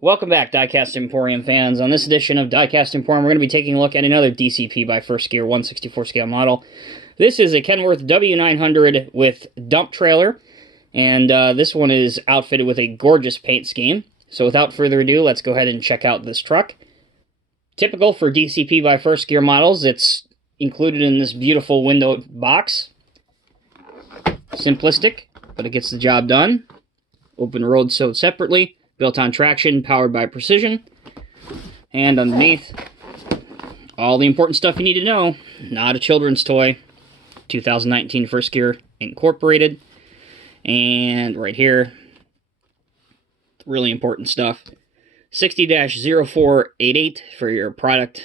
Welcome back, Diecast Emporium fans. On this edition of Diecast Emporium, we're going to be taking a look at another DCP by First Gear 1/64 scale model. This is a Kenworth W900 with dump trailer, and this one is outfitted with a gorgeous paint scheme. So without further ado, let's go ahead and check out this truck. Typical for DCP by First Gear models, it's included in this beautiful window box. Simplistic, but it gets the job done. Open road sewed separately. Built-on traction, powered by Precision. And underneath, all the important stuff you need to know. Not a children's toy. 2019 First Gear Incorporated. And right here, really important stuff. 60-0488 for your product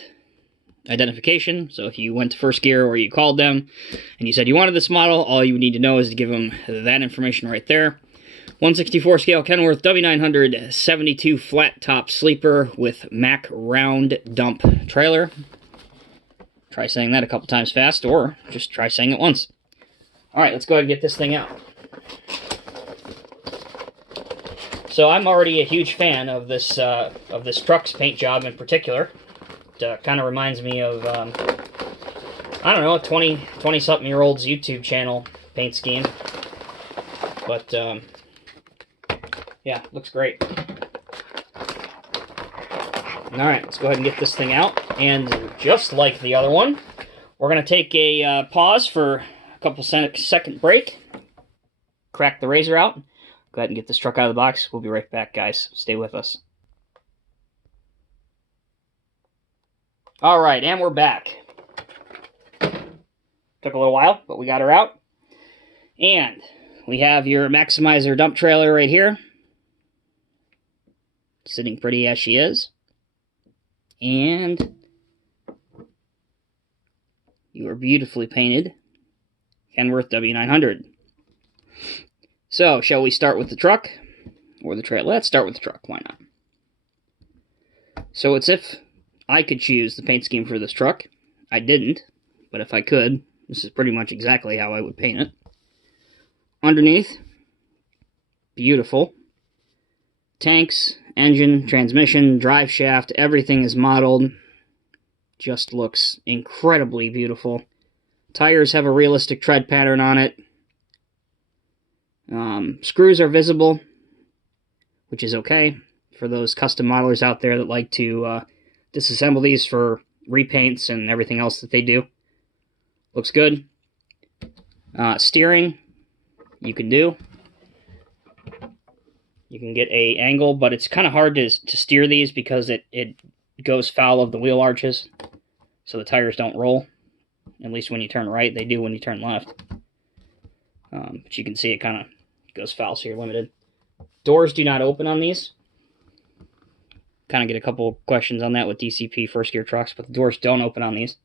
identification. So if you went to First Gear or you called them and you said you wanted this model, all you would need to know is to give them that information right there. 1/64 scale Kenworth W900 72 flat top sleeper with Mack round dump trailer. Try saying that a couple times fast, or just try saying it once. Alright, let's go ahead and get this thing out. So I'm already a huge fan of this truck's paint job in particular. It kind of reminds me of, I don't know, a 20-something-year-old's YouTube channel paint scheme. But, yeah, looks great. Alright, let's go ahead and get this thing out. And just like the other one, we're going to take a pause for a couple second break. Crack the razor out. Go ahead and get this truck out of the box. We'll be right back, guys. Stay with us. Alright, and we're back. Took a little while, but we got her out. And we have your Maximizer dump trailer right here. Sitting pretty as she is. And you are beautifully painted Kenworth W900. So, shall we start with the truck or the trailer? Let's start with the truck, why not? So it's if I could choose the paint scheme for this truck. I didn't, but if I could, this is pretty much exactly how I would paint it. Underneath, beautiful. Tanks, engine, transmission, drive shaft, everything is modeled. Just looks incredibly beautiful. Tires have a realistic tread pattern on it. Screws are visible, which is okay for those custom modelers out there that like to disassemble these for repaints and everything else that they do. Looks good. Steering, you can do. You can get an angle, but it's kind of hard to steer these because it goes foul of the wheel arches, so the tires don't roll. At least when you turn right, they do when you turn left. But you can see it kind of goes foul, so you're limited. Doors do not open on these. Kind of get a couple questions on that with DCP first gear trucks, but the doors don't open on these.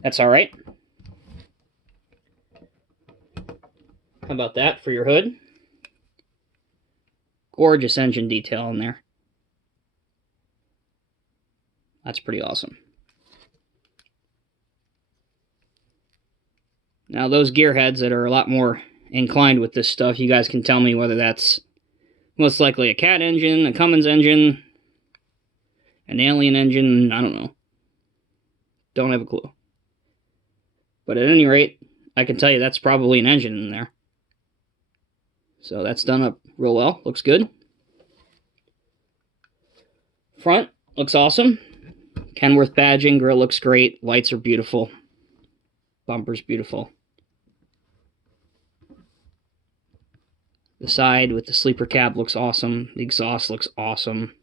That's alright. How about that for your hood? Gorgeous engine detail in there. That's pretty awesome. Now those gearheads that are a lot more inclined with this stuff, you guys can tell me whether that's most likely a Cat engine, a Cummins engine, an Alien engine, I don't know. Don't have a clue. But at any rate, I can tell you that's probably an engine in there. So that's done up real well. Looks good. Front looks awesome. Kenworth badging. Grill looks great. Lights are beautiful. Bumper's beautiful. The side with the sleeper cab looks awesome. The exhaust looks awesome.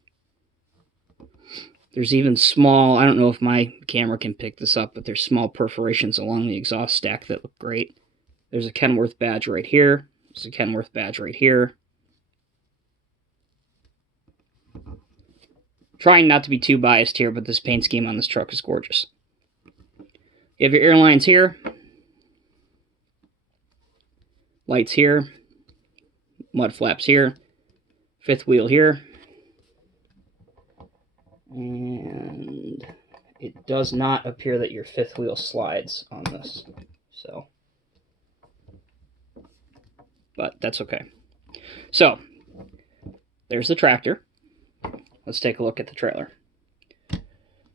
There's even small, I don't know if my camera can pick this up, but there's small perforations along the exhaust stack that look great. There's a Kenworth badge right here. There's a Kenworth badge right here. Trying not to be too biased here, but this paint scheme on this truck is gorgeous. You have your airlines here. Lights here. Mud flaps here. Fifth wheel here. And it does not appear that your fifth wheel slides on this. So, but that's okay. So, there's the tractor. let's take a look at the trailer.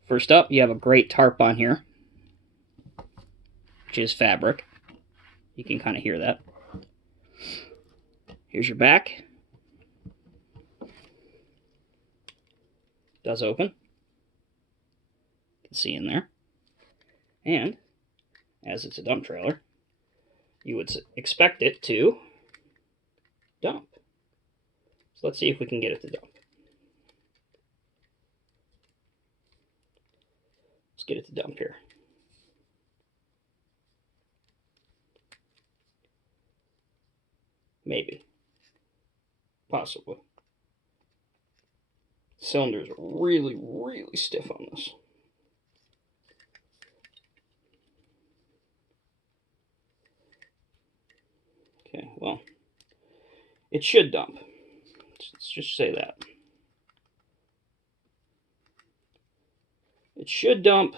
First up, you have a great tarp on here, which is fabric. You can kind of hear that. Here's your back. Does open. You can see in there. And, as it's a dump trailer, you would expect it to dump. So let's see if we can get it to dump. Let's get it to dump here. Maybe. Possibly. Cylinders are really, really stiff on this. Okay, well, it should dump. Let's just say that. It should dump.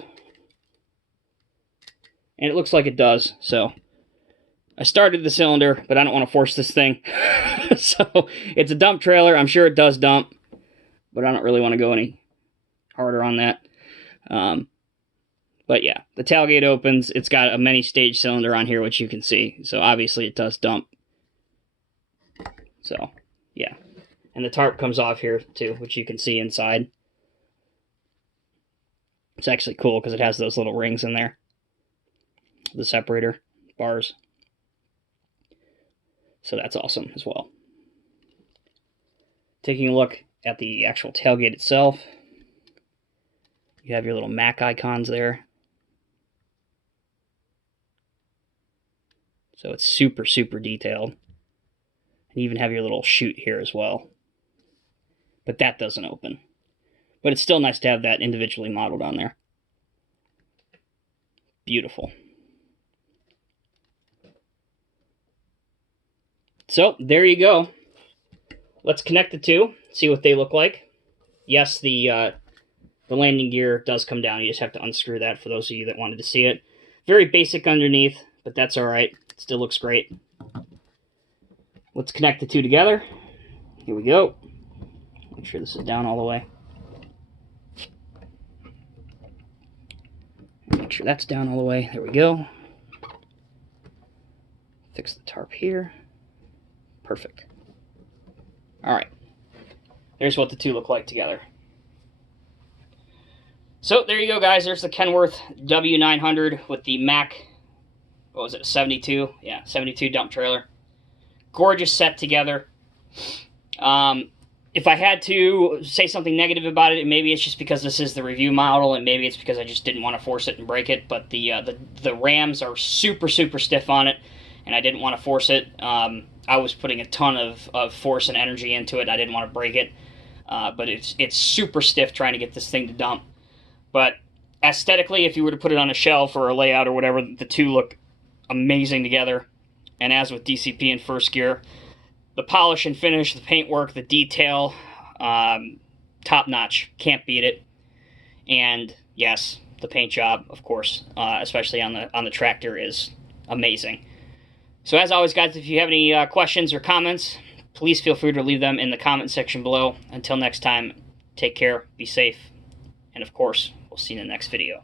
And it looks like it does, so I started the cylinder, but I don't want to force this thing. So it's a dump trailer. I'm sure it does dump, but I don't really want to go any harder on that. But yeah, the tailgate opens. It's got a many-stage cylinder on here, which you can see. So obviously it does dump. So yeah, and the tarp comes off here too, which you can see inside. It's actually cool because it has those little rings in there. The separator bars. So that's awesome as well. Taking a look at the actual tailgate itself, you have your little Mac icons there. So it's super, super detailed. And you even have your little chute here as well. But that doesn't open. But it's still nice to have that individually modeled on there. Beautiful. So, there you go. Let's connect the two, see what they look like. Yes, the landing gear does come down. You just have to unscrew that for those of you that wanted to see it. Very basic underneath, but that's alright. It still looks great. Let's connect the two together. Here we go. Make sure this is down all the way. Make sure that's down all the way. There we go. Fix the tarp here. Perfect. Alright. There's what the two look like together. So, there you go, guys. There's the Kenworth W900 with the Mac, what was it, 72? Yeah, 72 dump trailer. Gorgeous set together. If I had to say something negative about it, maybe it's just because this is the review model, and maybe it's because I just didn't want to force it and break it, but the rams are super, super stiff on it, and I didn't want to force it. I was putting a ton of force and energy into it. I didn't want to break it, but it's super stiff trying to get this thing to dump. But aesthetically, if you were to put it on a shelf or a layout or whatever, the two look amazing together. And as with DCP and First Gear, the polish and finish, the paintwork, the detail, top notch. Can't beat it. And yes, the paint job, of course, especially on the tractor, is amazing. So as always, guys, if you have any questions or comments, please feel free to leave them in the comment section below. Until next time, take care, be safe, and of course, we'll see you in the next video.